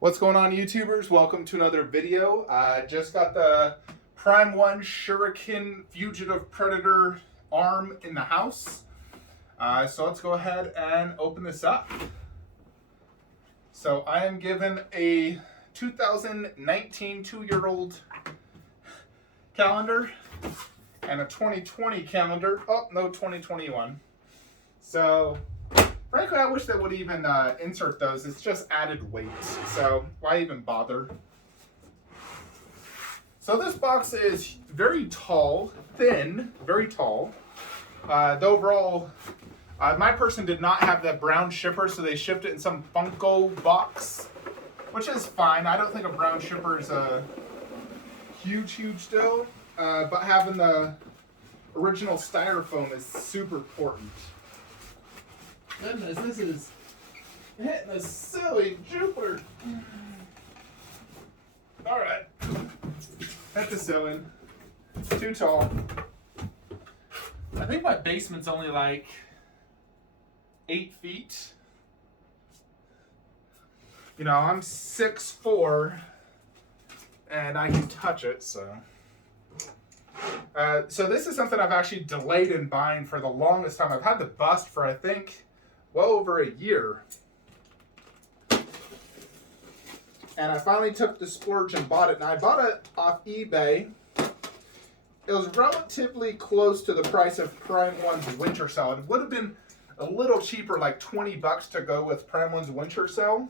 What's going on, YouTubers? Welcome to another video. I just got the Prime 1 Shurikan Fugitive Predator arm in the house. So let's go ahead and open this up. So I am given a 2019 two-year-old calendar and a 2020 calendar. Oh, no, 2021. So frankly, I wish they would even insert those. It's just added weight, so why even bother? So this box is very tall, thin, very tall. The overall, my person did not have that brown shipper, so they shipped it in some Funko box, which is fine. I don't think a brown shipper is a huge deal, but having the original styrofoam is super important. Goodness, this is hitting a silly Jupiter. Alright. Hit the ceiling. Too tall. I think my basement's only like 8 feet. You know, I'm 6'4", and I can touch it, so. So this is something I've actually delayed in buying for the longest time. I've had the bust for, I think, well over a year. And I finally took the splurge and bought it. And I bought it off eBay. It was relatively close to the price of Prime 1's winter sale. It would have been a little cheaper, like $20 to go with Prime 1's winter sale.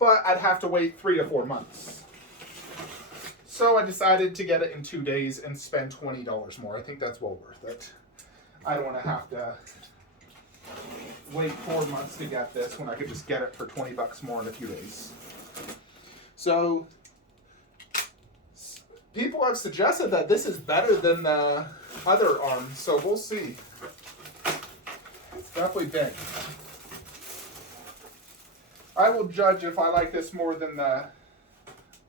But I'd have to wait 3 to 4 months. So I decided to get it in 2 days and spend $20 more. I think that's well worth it. I don't want to have to wait 4 months to get this when I could just get it for $20 more in a few days. So people have suggested that this is better than the other arm, so we'll see. It's definitely big. I will judge if I like this more than the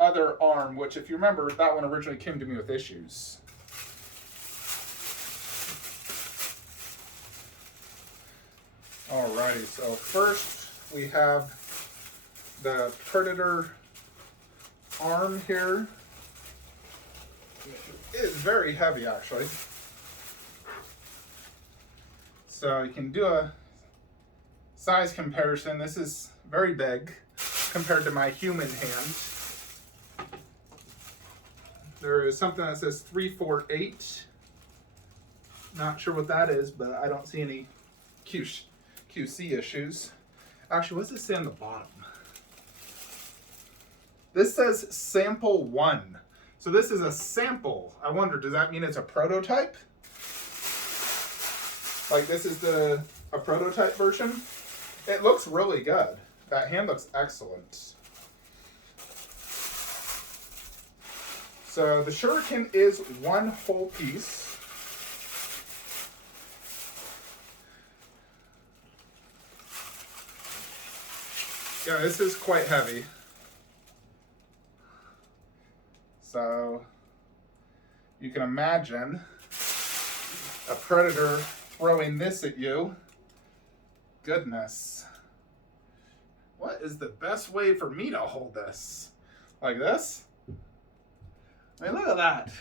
other arm, which, if you remember, that one originally came to me with issues. Alrighty, so first we have the Predator arm here. It is very heavy, actually. So you can do a size comparison. This is very big compared to my human hand. There is something that says 348. Not sure what that is, but I don't see any QC issues. Actually, what's it say on the bottom? This says sample 1. So this is a sample. I wonder, does that mean it's a prototype? Like this is a prototype version? It looks really good. That hand looks excellent. So the Shurikan is one whole piece. Yeah, this is quite heavy. So you can imagine a predator throwing this at you. Goodness. What is the best way for me to hold this? Like this? I mean, look at that.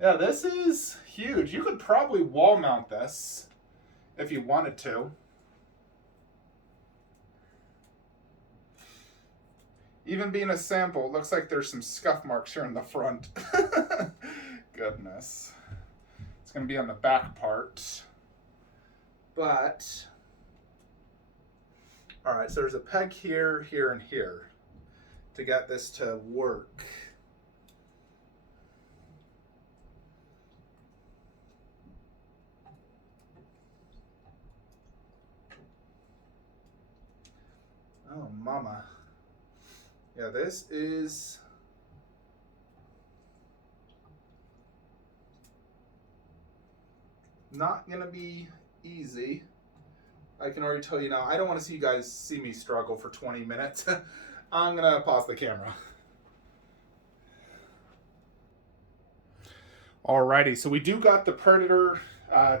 Yeah, this is huge. You could probably wall mount this if you wanted to. Even being a sample, it looks like there's some scuff marks here in the front. Goodness. It's going to be on the back part. But, alright, so there's a peg here, here, and here to get this to work. Oh, mama. Yeah, this is not going to be easy. I can already tell you now, I don't want to see you guys see me struggle for 20 minutes. I'm going to pause the camera. Alrighty, so we do got the Predator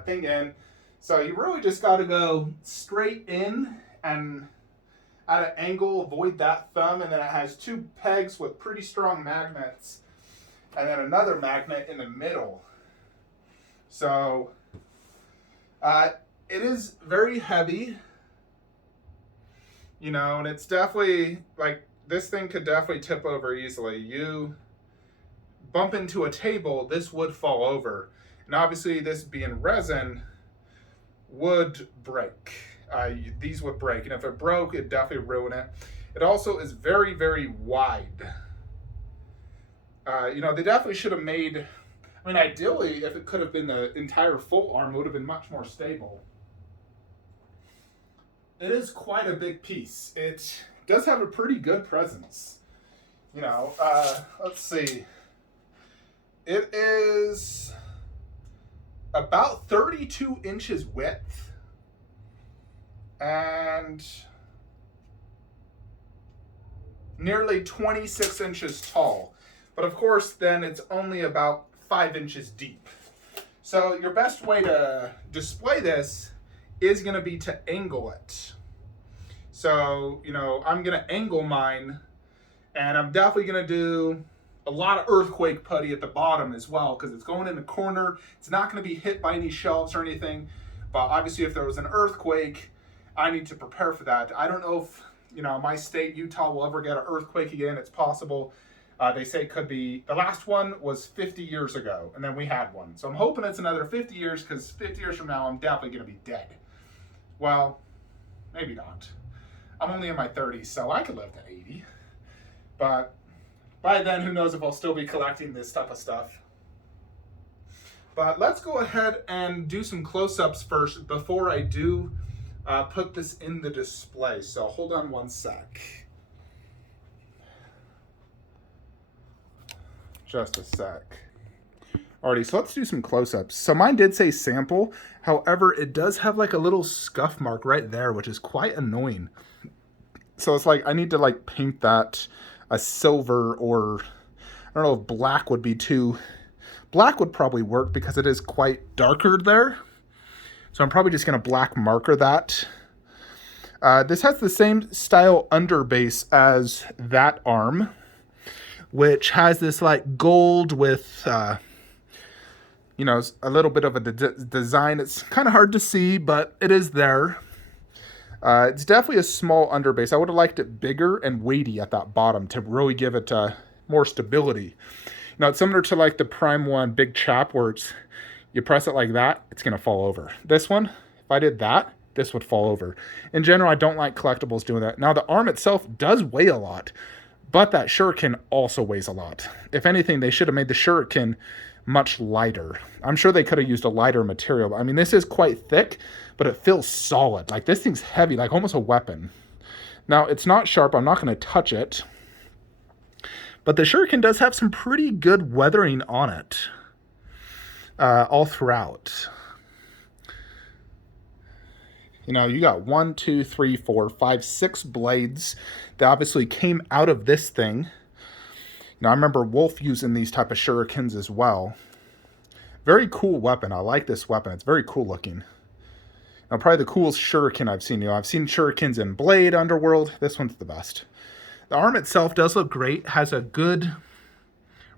thing in. So you really just got to go straight in and at an angle, avoid that thumb, and then it has two pegs with pretty strong magnets, and then another magnet in the middle. So it is very heavy, you know, and it's definitely, like, this thing could definitely tip over easily. You bump into a table, this would fall over. And obviously, this being resin, would break. These would break, and if it broke, it'd definitely ruin it. It also is very, very wide. You know, they definitely should have made, I mean, ideally, if it could have been the entire full arm, it would have been much more stable. It is quite a big piece. It does have a pretty good presence. You know, let's see. It is about 32 inches width and nearly 26 inches tall. But of course, then it's only about 5 inches deep. So your best way to display this is going to be to angle it. So, you know, I'm going to angle mine, and I'm definitely going to do a lot of earthquake putty at the bottom as well, because it's going in the corner. It's not going to be hit by any shelves or anything. But obviously, if there was an earthquake, I need to prepare for that. I don't know if, you know, my state, Utah, will ever get an earthquake again. It's possible. They say it could be, the last one was 50 years ago, and then we had one. So I'm hoping it's another 50 years, because 50 years from now, I'm definitely going to be dead. Well, maybe not. I'm only in my 30s, so I could live to 80. But by then, who knows if I'll still be collecting this type of stuff. But let's go ahead and do some close-ups first before I do put this in the display. So hold on one sec. Just a sec. Alrighty, so let's do some close-ups. So mine did say sample. However, it does have like a little scuff mark right there, which is quite annoying. So it's like I need to like paint that a silver, or I don't know if black would be too. Black would probably work because it is quite darker there. So I'm probably just going to black marker that. This has the same style underbase as that arm, which has this like gold with, you know, a little bit of a design. It's kind of hard to see, but it is there. It's definitely a small underbase. I would have liked it bigger and weighty at that bottom to really give it more stability. Now, it's similar to like the Prime 1 Big Chap, where it's, you press it like that, it's going to fall over. This one, if I did that, this would fall over. In general, I don't like collectibles doing that. Now, the arm itself does weigh a lot, but that Shurikan also weighs a lot. If anything, they should have made the Shurikan much lighter. I'm sure they could have used a lighter material. I mean, this is quite thick, but it feels solid. Like, this thing's heavy, like almost a weapon. Now, it's not sharp. I'm not going to touch it. But the Shurikan does have some pretty good weathering on it all throughout. You know, you got 1, 2, 3, 4, 5, 6 blades that obviously came out of this thing. Now, I remember Wolf using these type of Shurikens as well. Very cool weapon. I like this weapon. It's very cool looking. Now, probably the coolest Shuriken I've seen. You know, I've seen Shurikens in Blade, Underworld. This one's the best. The arm itself does look great. Has a good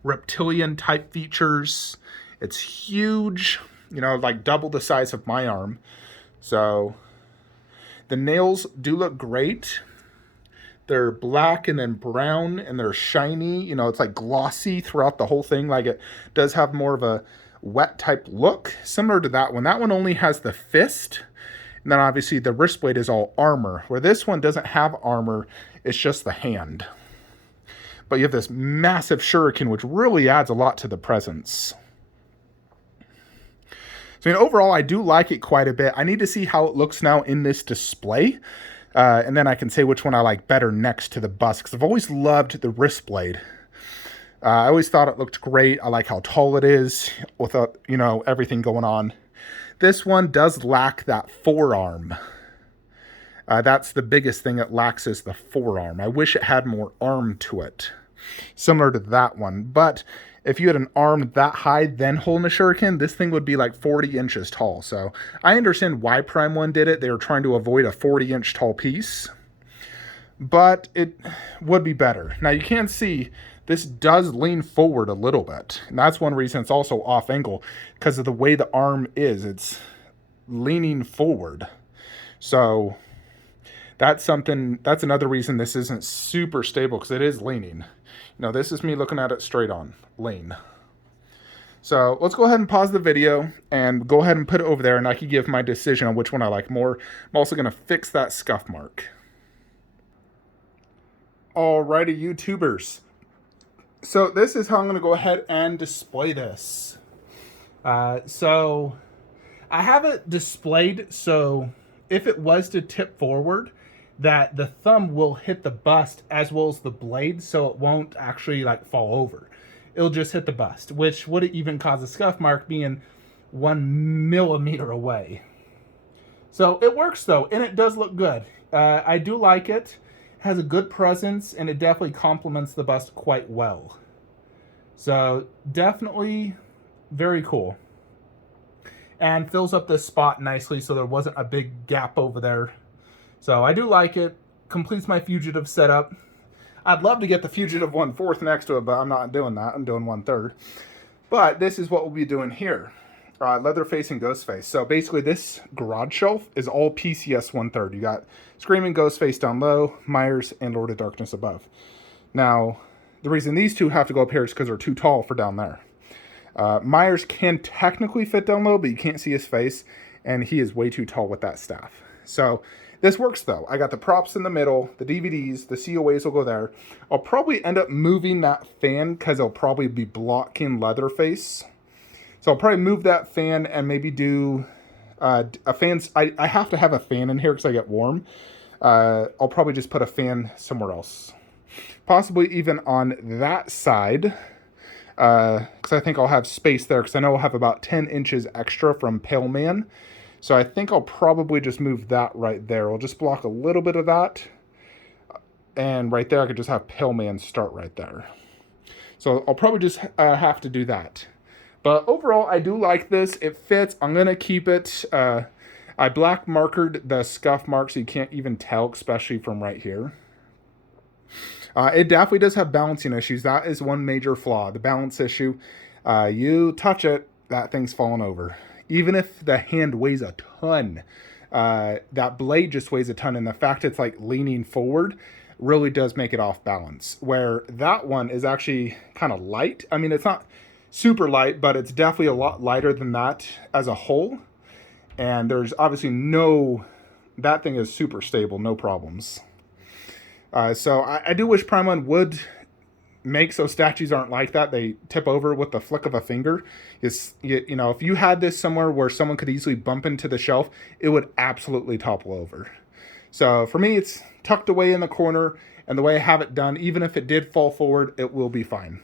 reptilian type features. It's huge. You know, like double the size of my arm. So the nails do look great. They're black and then brown, and they're shiny. You know, it's like glossy throughout the whole thing. Like, it does have more of a wet type look, similar to that one. That one only has the fist, and then obviously the wrist blade is all armor, where this one doesn't have armor. It's just the hand. But you have this massive Shuriken, which really adds a lot to the presence. So, I mean, overall, I do like it quite a bit. I need to see how it looks now in this display. And then I can say which one I like better next to the bust, because I've always loved the wrist blade. I always thought it looked great. I like how tall it is without, you know, everything going on. This one does lack that forearm. That's the biggest thing it lacks, is the forearm. I wish it had more arm to it, similar to that one. But if you had an arm that high, then holding a Shuriken, this thing would be like 40 inches tall. So I understand why Prime 1 did it. They were trying to avoid a 40-inch tall piece. but it would be better. Now you can see this does lean forward a little bit, and that's one reason it's also off angle, because of the way the arm is. It's leaning forward. So that's another reason this isn't super stable, because it is leaning. This is me looking at it straight on, lean. So let's go ahead and pause the video and go ahead and put it over there, and I can give my decision on which one I like more. I'm also going to fix that scuff mark. Alrighty, YouTubers. So this is how I'm going to go ahead and display this. So I have it displayed so if it was to tip forward, that the thumb will hit the bust as well as the blade, so it won't actually like fall over. It'll just hit the bust, which would even cause a scuff mark being 1 millimeter away. So it works though, and it does look good. I do like it. Has a good presence, and it definitely complements the bust quite well. So definitely very cool. And fills up this spot nicely, so there wasn't a big gap over there. So I do like it. Completes my Fugitive setup. I'd love to get the Fugitive 1/4 next to it, but I'm not doing that. I'm doing 1/3. But this is what we'll be doing here. Leatherface and Ghostface. So basically this garage shelf is all PCS 1/3. You got Screaming Ghostface down low, Myers, and Lord of Darkness above. Now, the reason these two have to go up here is because they're too tall for down there. Myers can technically fit down low, but you can't see his face, and he is way too tall with that staff. So this works though. I got the props in the middle, the DVDs, the COAs will go there. I'll probably end up moving that fan because it'll probably be blocking Leatherface. So I'll probably move that fan and maybe do a fan. I have to have a fan in here because I get warm. I'll probably just put a fan somewhere else. Possibly even on that side. Because I think I'll have space there, because I know I'll have about 10 inches extra from Pale Man. So I think I'll probably just move that right there. I'll just block a little bit of that. And right there, I could just have Pale Man start right there. So I'll probably just have to do that. But overall, I do like this. It fits. I'm going to keep it. I black markered the scuff mark so you can't even tell, especially from right here. It definitely does have balancing issues. That is one major flaw, the balance issue. You touch it, that thing's falling over. Even if the hand weighs a ton, that blade just weighs a ton, and the fact it's like leaning forward really does make it off balance. Where that one is actually kind of light. I mean, it's not super light, but it's definitely a lot lighter than that as a whole. And there's obviously that thing is super stable, no problems. So I do wish Prime 1 would make so statues aren't like that. They tip over with the flick of a finger. If you had this somewhere where someone could easily bump into the shelf, it would absolutely topple over. So for me, it's tucked away in the corner, and the way I have it done, even if it did fall forward, it will be fine.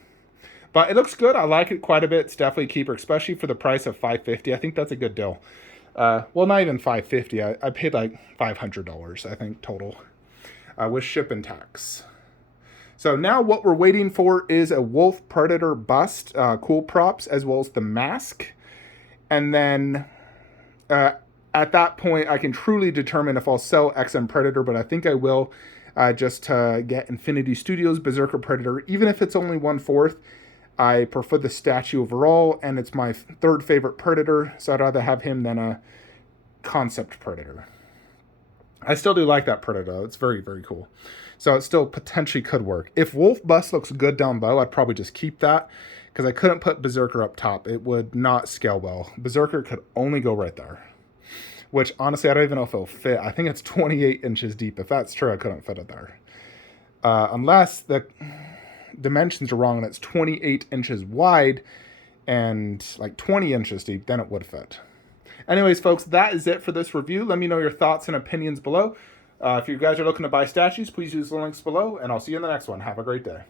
But it looks good. I like it quite a bit. It's definitely a keeper, especially for the price of $550. I think that's a good deal. Well, not even $550. I paid like $500, I think, total. With shipping tax. So now what we're waiting for is a Wolf Predator bust, cool props, as well as the mask. And then at that point, I can truly determine if I'll sell XM Predator, but I think I will, just to get Infinity Studios Berserker Predator. Even if it's only 1/4, I prefer the statue overall, and it's my third favorite Predator, so I'd rather have him than a concept Predator. I still do like that Predator. It's very, very cool. So it still potentially could work. If Wolf Bust looks good down low, I'd probably just keep that, because I couldn't put Berserker up top. It would not scale well. Berserker could only go right there, which honestly, I don't even know if it'll fit. I think it's 28 inches deep. If that's true, I couldn't fit it there. Unless the dimensions are wrong and it's 28 inches wide and like 20 inches deep, then it would fit. Anyways, folks, that is it for this review. Let me know your thoughts and opinions below. If you guys are looking to buy statues, please use the links below, and I'll see you in the next one. Have a great day.